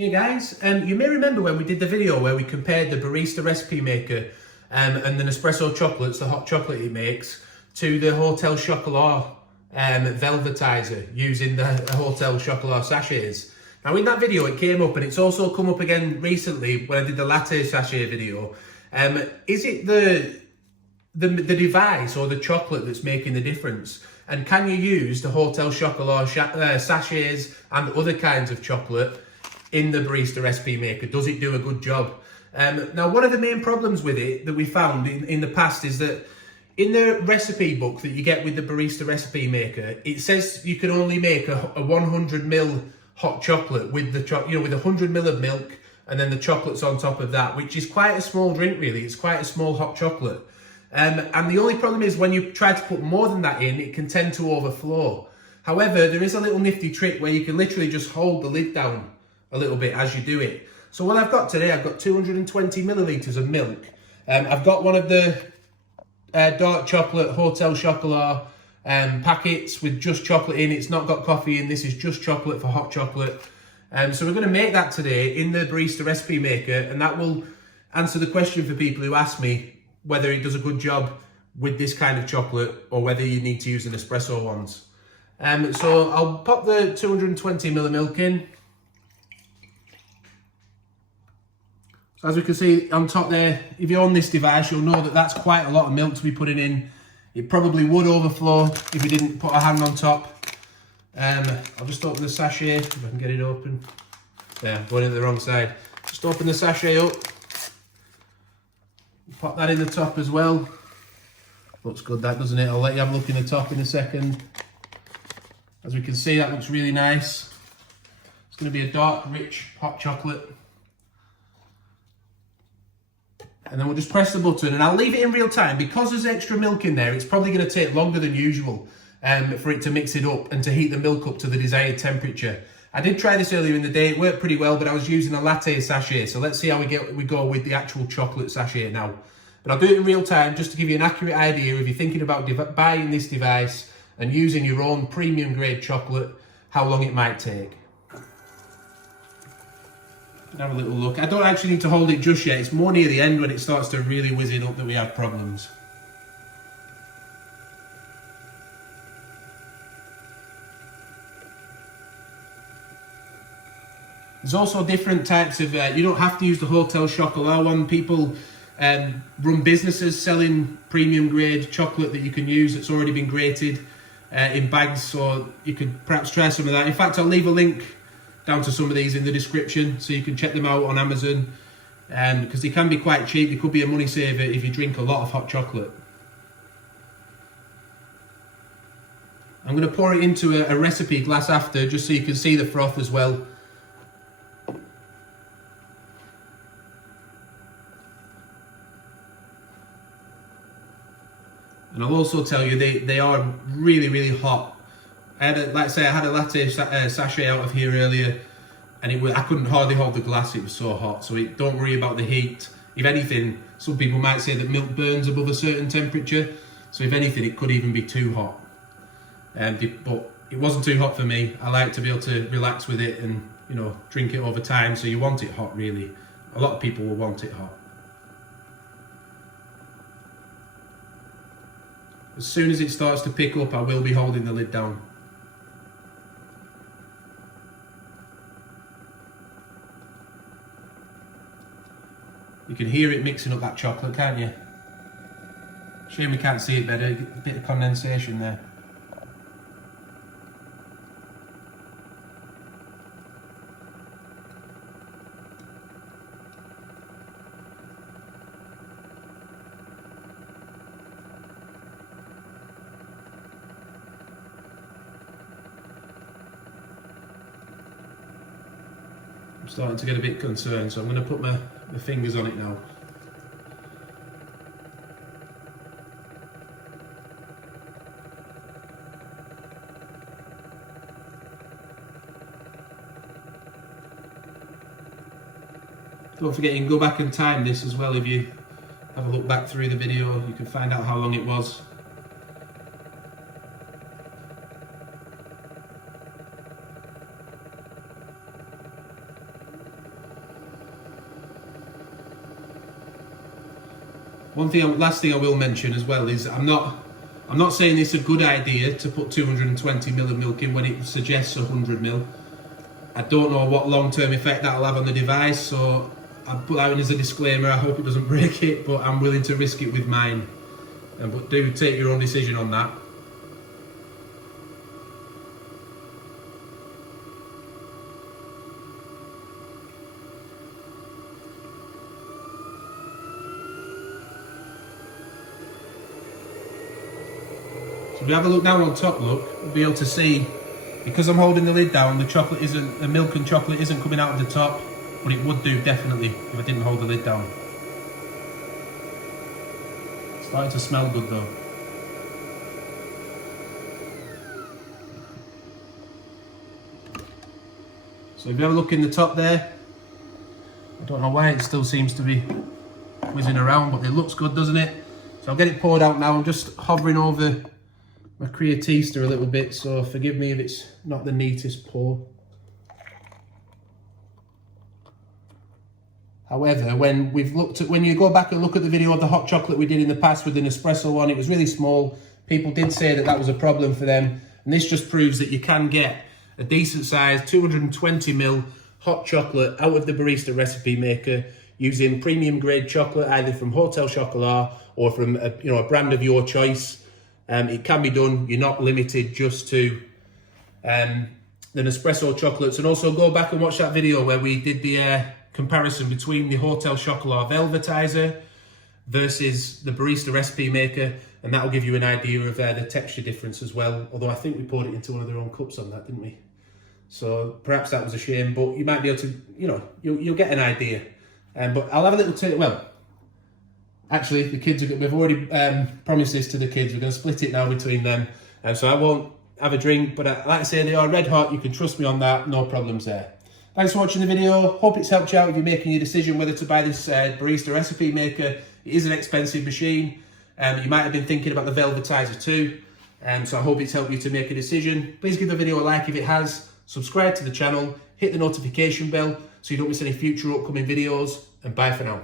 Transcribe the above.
Hey guys, you may remember when we did the video where we compared the Barista Recipe Maker and the Nespresso chocolates, the hot chocolate it makes, to the Hotel Chocolat Velvetiser using the Hotel Chocolat Sachets. Now in that video it came up, and it's also come up again recently when I did the latte sachet video. Is it the device or the chocolate that's making the difference? And can you use the Hotel Chocolat sachets and other kinds of chocolate in the Barista Recipe Maker? Does it do a good job? Now, one of the main problems with it that we found in the past is that in the recipe book that you get with the Barista Recipe Maker, it says you can only make a 100ml hot chocolate with the with 100ml of milk and then the chocolates on top of that, which is quite a small drink really. It's quite a small hot chocolate. And the only problem is when you try to put more than that in, it can tend to overflow. However, there is a little nifty trick where you can literally just hold the lid down a little bit as you do it. So what I've got today, I've got 220 millilitres of milk. I've got one of the dark chocolate Hotel Chocolat packets with just chocolate in. It's not got coffee in. This is just chocolate for hot chocolate. So we're going to make that today in the Barista Recipe Maker, and that will answer the question for people who ask me whether it does a good job with this kind of chocolate or whether you need to use the Nespresso ones. So I'll pop the 220ml of milk in. So as we can see on top there, if you own this device, you'll know that that's quite a lot of milk to be putting in. It probably would overflow if you didn't put a hand on top. I'll just open the sachet, if I can get it open. Yeah, going in the wrong side. Just open the sachet up. Pop that in the top as well. Looks good, that, doesn't it? I'll let you have a look in the top in a second. As we can see, that looks really nice. It's going to be a dark, rich, hot chocolate. And then we'll just press the button, and I'll leave it in real time. Because there's extra milk in there, it's probably going to take longer than usual for it to mix it up and to heat the milk up to the desired temperature. I did try this earlier in the day, it worked pretty well, but I was using a latte sachet, so let's see how we go with the actual chocolate sachet now. But I'll do it in real time just to give you an accurate idea if you're thinking about buying this device and using your own premium grade chocolate, how long it might take. Have a little look. I don't actually need to hold it just yet, it's more near the end when it starts to really whiz it up that we have problems. There's also different types of, you don't have to use the Hotel Chocolat one. People run businesses selling premium grade chocolate that you can use that's already been grated in bags, so you could perhaps try some of that. In fact, I'll leave a link down to some of these in the description so you can check them out on Amazon, because they can be quite cheap. They could be a money saver if you drink a lot of hot chocolate. I'm going to pour it into a recipe glass after, just so you can see the froth as well. And I'll also tell you, they are really, really hot. I had I had a latte sachet out of here earlier, and I couldn't hardly hold the glass, it was so hot. So don't worry about the heat. If anything, some people might say that milk burns above a certain temperature. So if anything, it could even be too hot. But it wasn't too hot for me. I like to be able to relax with it and, drink it over time. So you want it hot, really. A lot of people will want it hot. As soon as it starts to pick up, I will be holding the lid down. You can hear it mixing up that chocolate, can't you? Shame we can't see it better, a bit of condensation there. I'm starting to get a bit concerned, so I'm going to put my fingers on it now. Don't forget, you can go back and time this as well. If you have a look back through the video, you can find out how long it was. Last thing I will mention as well is I'm not saying it's a good idea to put 220 ml of milk in when it suggests 100 ml. I don't know what long-term effect that'll have on the device, so I put that in as a disclaimer. I hope it doesn't break it, but I'm willing to risk it with mine. But do take your own decision on that. So if you have a look now on top, look, you'll be able to see, because I'm holding the lid down, the milk and chocolate isn't coming out of the top, but it would do definitely if I didn't hold the lid down. It's starting to smell good though. So if you have a look in the top there, I don't know why it still seems to be whizzing around, but it looks good, doesn't it? So I'll get it poured out now. I'm just hovering over my Creatista a little bit, so forgive me if it's not the neatest pour. However, when you go back and look at the video of the hot chocolate we did in the past with the Nespresso one, it was really small. People did say that was a problem for them, and this just proves that you can get a decent size 220 ml hot chocolate out of the Barista Recipe Maker using premium grade chocolate, either from Hotel Chocolat or from a brand of your choice. It can be done. You're not limited just to the Nespresso chocolates. And also go back and watch that video where we did the comparison between the Hotel Chocolat Velvetiser versus the Barista Recipe Maker, and that'll give you an idea of the texture difference as well. Although I think we poured it into one of their own cups on that, didn't we? So perhaps that was a shame, but you might be able to, you'll get an idea. But I'll have a little taste. Well, actually, the kids we've already promised this to the kids. We're going to split it now between them, so I won't have a drink. But like I say, they are red hot. You can trust me on that. No problems there. Thanks for watching the video. Hope it's helped you out if you're making your decision whether to buy this Barista Recipe Maker. It is an expensive machine. You might have been thinking about the Velvetiser too. So I hope it's helped you to make a decision. Please give the video a like if it has. Subscribe to the channel. Hit the notification bell so you don't miss any future upcoming videos. And bye for now.